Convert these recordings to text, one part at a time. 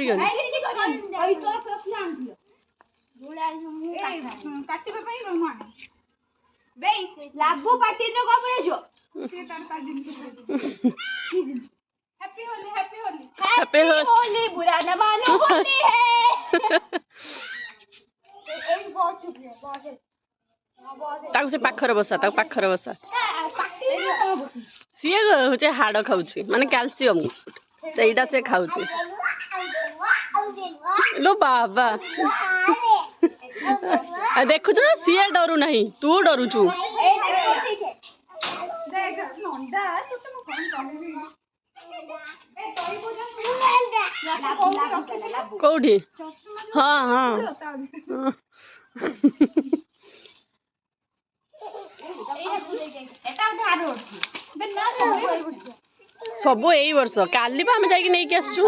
करियो लागू पार्टी तो कब रे जो हैप्पी होली बुरा न मानो होली है ताकू से पाखर बसा ताकू पाखर बसा सी होचे हाड़ खाऊची माने कैल्शियम सेटा से खाऊची लो बाबा देखु ना सी डरू नहीं तू डरुचु कौटी हाँ हाँ सब यही वर्ष काली आम जा नहीं आसचु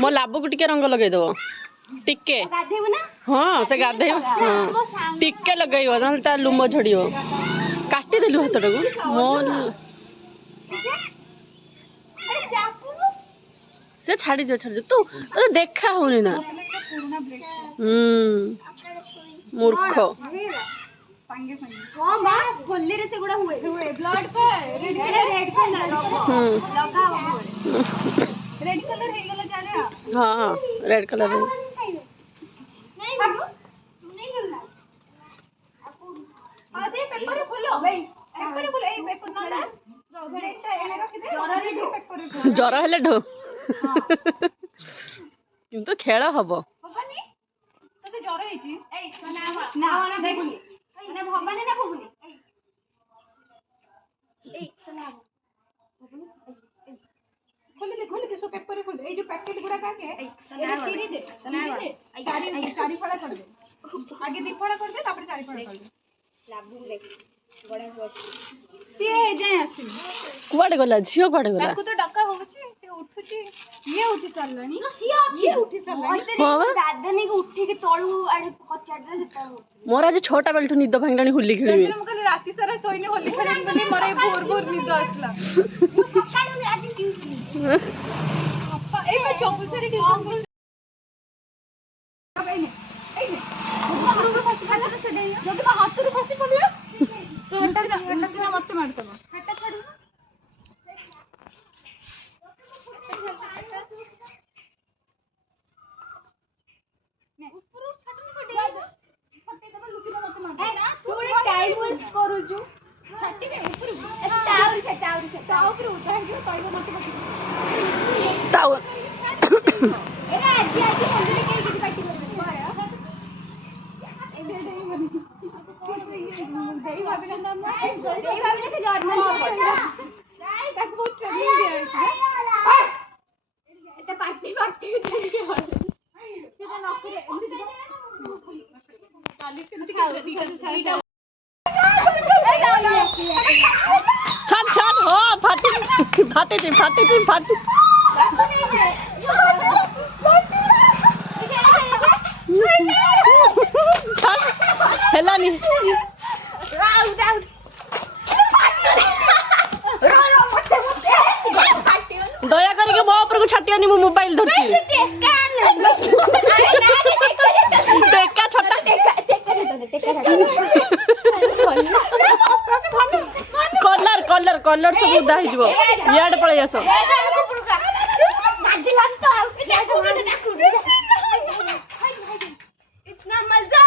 मो लाभ को टिके रंग लगे दब टिके हाँ से गाधे हाँ टिके लगे ना लुम झड़ काटिदेलु हाथ मो से छाड़ी जा तू तो देखा होनी ना मूर्ख हां मां होली रे से गुडा हुए ब्लड पे रेड कलर लगा हुआ रेड कलर हे गला जाने हां रेड कलर है नहीं करना आधे पेपर खोलो भाई पेपर खोलो ए पेपर ना जरा हेले ढो किंतु खेल हम हबनी तो जर हेची ए ना देखनी ना भवानी ना भवनी ए सुना खोले दे सो पेपर खोल ए जो पैकेट गुडा काके ए चिरी दे चारी फड़ा कर दे आगे दी फड़ा कर दे तापर चारी फड़ा कर दे लागू ले बड़ा हो सी जाय आसी कुआडे गला झियो कुआडे गला ताको तो डका होची से उठुची ये उठी चललानी तो सी अछि उठी चललानी दादा ने को उठी के तळु आडे कचाडे सेता मोर आज 6टा बेलठु निद भांगलानी होली खेलिबे हम कहले राती सारा सोइने होली खेलिबे बोली मोरे भोर भोर निद आसला मु सकाळु आज ट्यूशन अप्पा ए मैं चौबुसरी ट्यूशन अब ए ने हाथुरु फसी खाला तो सेडे जदी मा हाथुरु फसी पलियो तो हटा मत मारतबा हटा छाडू ने ऊपर छाडू सेडे फटे दबा लुसी मत मार ना तू टाइम वेस्ट करू छु छाटी में ऊपर टावर उठा है जो तइबो मत पटी टावर एरा आजी मंदिर के किसी पार्टी कर पाया ए देई बनी देई भाबिला ना देई भाबिला से जर्नल ताक बहुत ट्रेनिंग दिया है एटा पार्टी के हो सेटा नकरे काली से छान छान हो फाटी छान हेलानी दया करके मो ऊपर को छाटियानी मो मोबाइल धरची टेका छोटा कलर सब उदा हो याड पळै आसो इतना मजा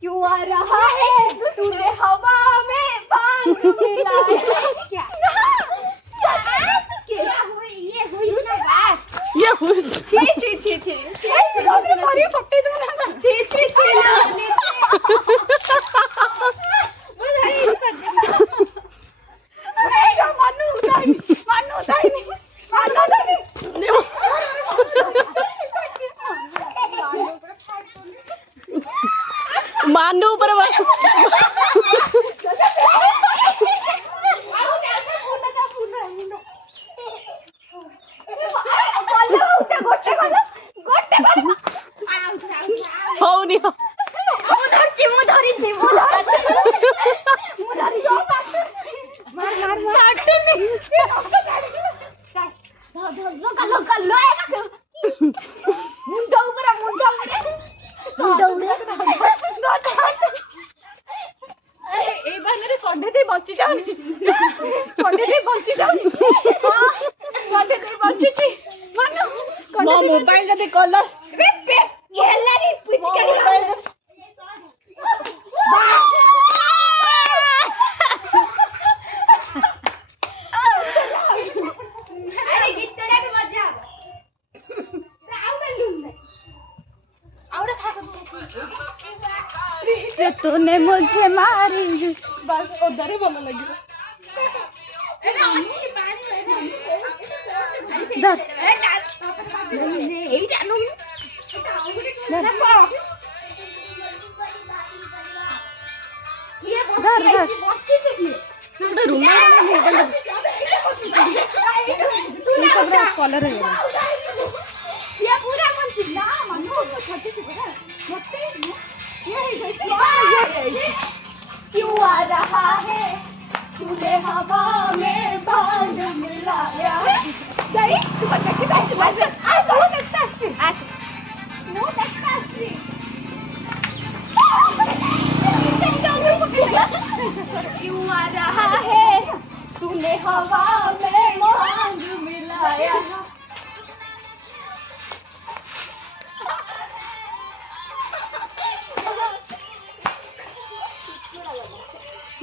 क्यों आ रहा है तूने हवा में भांग मिलाया क्या ये हुई छी अरे फट्टे दो ना छी मानू ऊपर এই বাহানারে কন্ডেতেই বଞ୍ଚি যাওনি কন্ডেতেই বଞ୍ଚি যাওনি কন্ডেতেই বঞ্চিছি মানু ମୋ ମୋବାଇଲ ଯଦି କଲର খেলারি পুচকারি আরে গিটটা भी मजा आव बलून आवड़ा खा के तूने मुझे मारी बस उधर ही बोलने लगी कलर क्यों आ रहा है तूने हवा में बांध मिलाया गई तू बच्चा की बैठ आज बहुत अच्छा आज बहुत अच्छा क्यों आ रहा है तूने हवा में बांध मिलाया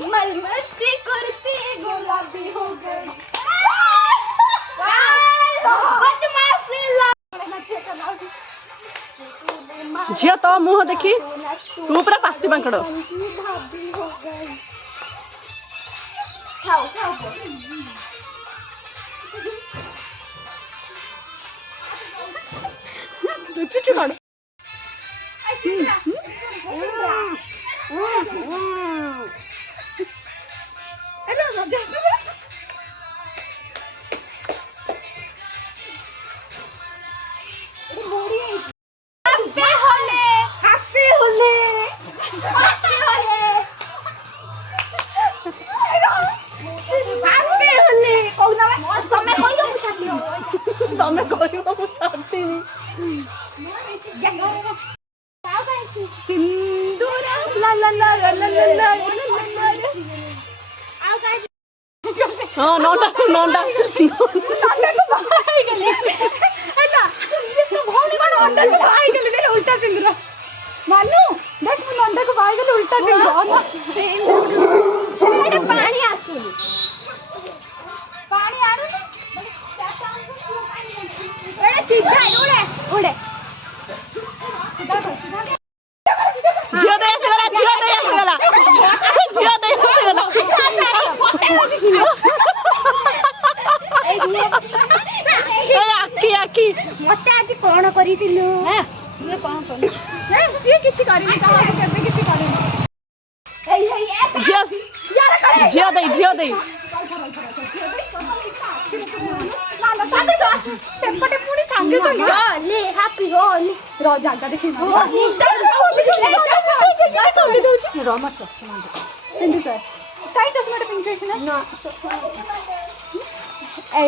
मल मस्ती करती गुलाबी हो गई झियो तो मुह देखी तू पूरा पास्ती बांकड़ खाओ खाओ चुचु काढ ତମେ କହିବ ମୁଁ ଛାଡିବି सिंदूर ला ला ला ला ला ला ला ହଁ ନଅଟା ନଅଟା उल्टा सिंदूर मानू देख मु नंदा को बाई गले उल्टा सिंदूर पानी आसुनी पानी आनु सीधा उड़े उड़े ଝିଅ ଦେଇ ଆସିଗଲା ଝିଅ ଦେଇ ଆସିଗଲା ଝିଅ ଦେଇ ଆସିଗଲା ଏ ଆଖି ଆଖି ମତେ ଆଜି କଣ କରିଥିଲୁ ମୁଁ କଣ କଲି ନା ସିଏ କିଛି କରିନି କାହାକୁ କେବେ କିଛି କରିନି ଏଇ ଏଇ ଝିଅ ଝିଅ ଦେଇ ସେପଟେ ପୁଣି ସାଙ୍ଗେ ସାଙ୍ଗେ ହୋଲି ହାପି ହୋଲି ର ଜାଗା ଦେଖି ରମତ ପିନ୍ଧି ତ କାଇଁ ଚଶମାଟା ପିନ୍ଧିଛି ନା ଏ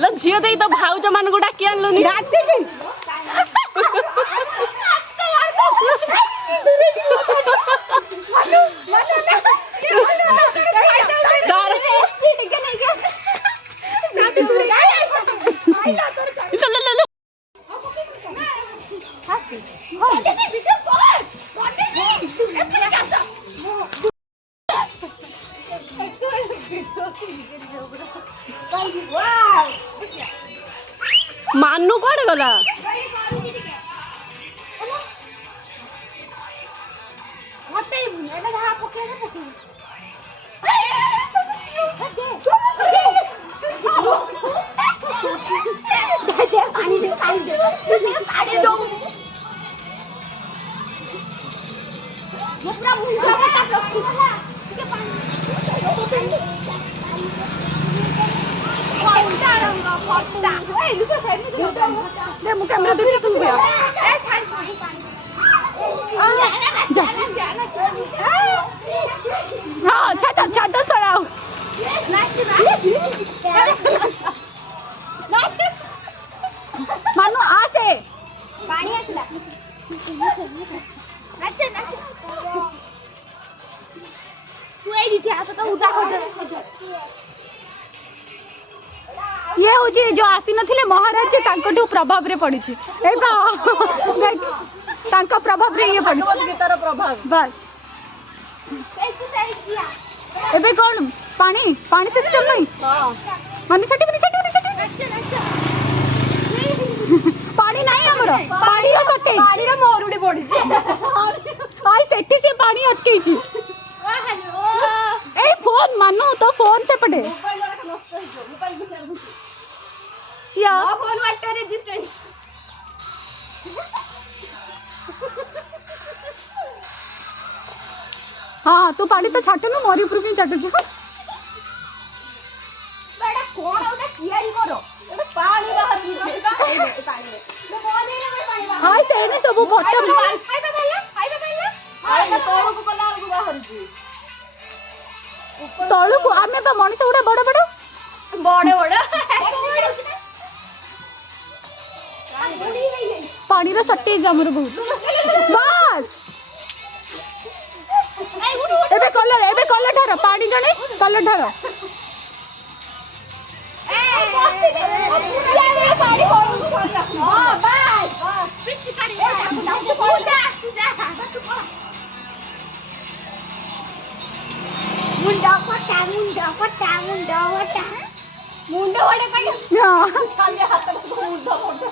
लो झियो देई तो भाउज मानकु डाकी आनलुनी मानू कड़े गला कैमरा नाचे नाचे तू एडी हाथ तो उदा कर दे ये होची जो आसी नथिले महाराज तांकटू प्रभाव रे पड़ी छी ए बा तांका प्रभाव रे ये पड़ी गीतार प्रभाव बस एबे कोन पानी पानी सिस्टम नहीं हां माने छटी पानी नहीं हमरो पानी रो सटे पानी रे मोरुडी पड़ी आई सेठी से पानी अटके छी ए फोन मानो तो फोन से पड़े या फोन वाटर रजिस्टर हाँ तू पानी तो छाटनु मोरी ऊपर भी छाटु बेटा कोन ओटा कियारी करो ओटा पानी बाहर की पानी तो मोने रे पानी बाहर हां सेने सब फोटो खाइबे पहला तळु को कला को बाहर की तळु को आमे बा मनीष उडा बड़ पानी रो सट्टे हमर बहुत बस एबे कलर ढार पानी जणे कलर ढार मुंडा वटा खाली हाथ में मुंडा वटा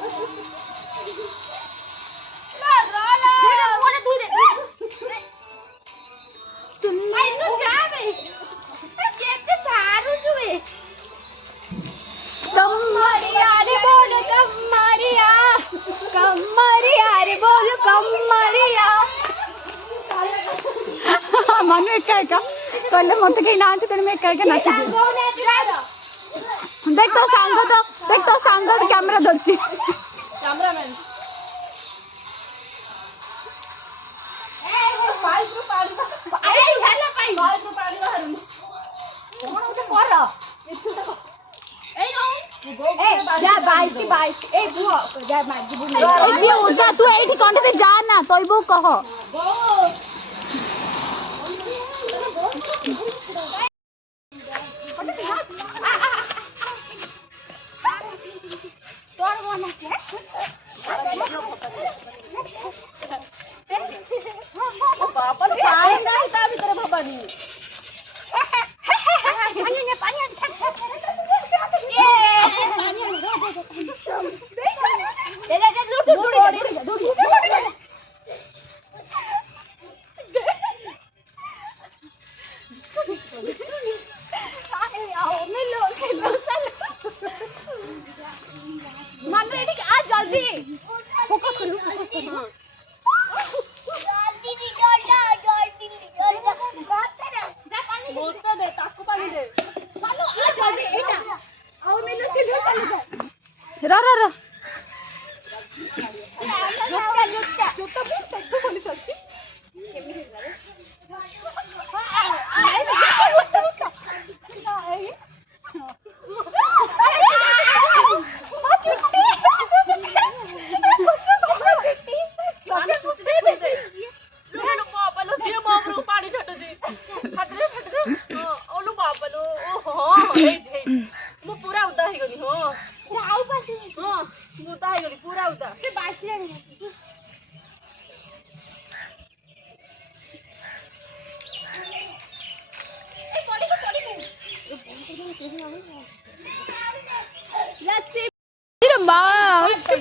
ला मोरे धुई दे सुन भाई तू जा बे केते सारू जुए कमरिया रे बोल कमरिया रे बोल कमरिया मनु एका कहले मते कहीं नाच तेरे में एका नाच देख तो सांग कैमरा धरती कैमरामैन तू एठी कंटे जा ना तोइबो कह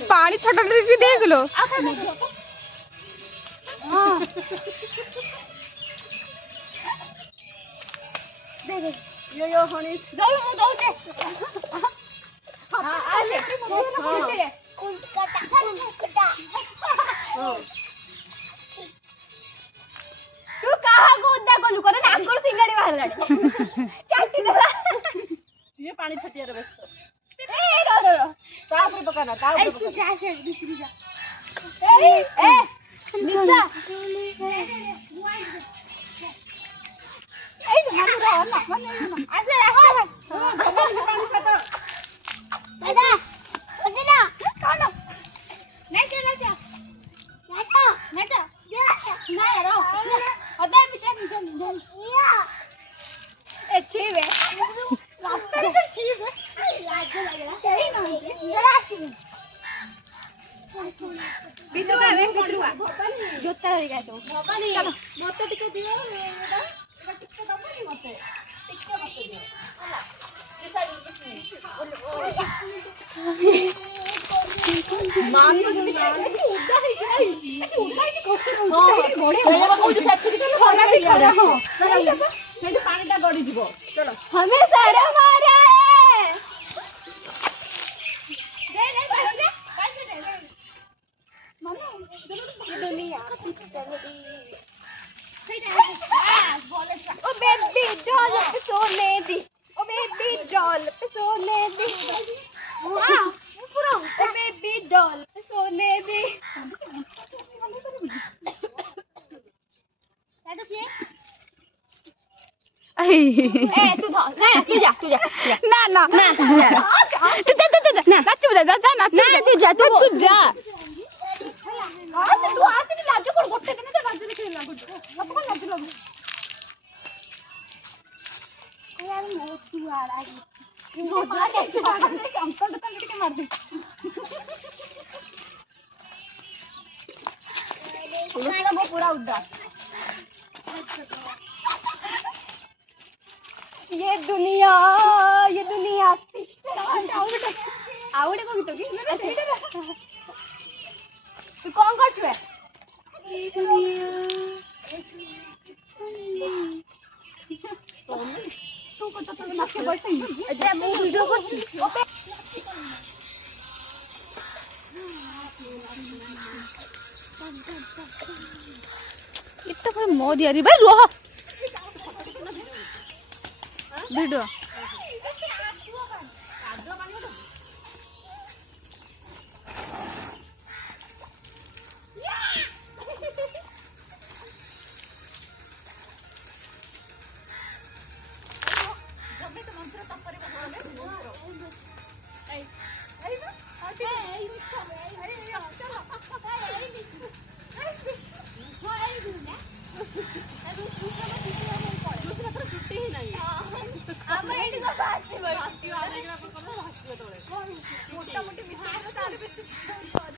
पानी छोटा देख लो यो हनी दौड़ हां आले छोटे तू कहा गुद्दा कोलू करे ना आंगुर सिंगाड़ी बाहर चाटी देला ये पानी छटिया रे बस ए रो ताप रे पकाना ताप रे तू जा से दूसरी जा ए निशा ए मानु रा ना मानु आसे रास्ता पानी छटा दादा ओदे ना कौन नहीं चला जा नाटा नाटा ଆସିବୁ ଚାଲ ମତେ ଟିକେ ଦିଅ ଏଇଟା ଟିକେ ଦବନି ମତେ ଟିକେ ମତେ ଦିଅ ହେଲା ମାନ ଯଦି ଏଠି ଉଡା ହେଇଛି କଷ୍ଟ ରହୁଛି ବଢିଆ କହୁଛି ସେଇଠି ପାଣିଟା ଗଡିଯିବ ଚलो ହମେ ସାରା ମାରା दुनिया ओ बेबी डॉल पे सोने दी ओ बेबी डॉल पे सोने दी वाह पूरा ओ बेबी डॉल पे सोने दी काटो किए ए तू जा ना ना ना तू जा ना नाच जा ना तू जा तू आसे लाज कोड गोटे दिन ते लाज देखै लागु मत को लाज लागु यार मो तू आला मो ना के अंकल तो के मार दे उसका वो पूरा उड़ा ये दुनिया आवड़े को तो की तू कौन करछु है तू को तो नाचे बैसे ए मु वीडियो करछु इतना पर मो दिया रे भाई रोह वीडियो मोटा मोटी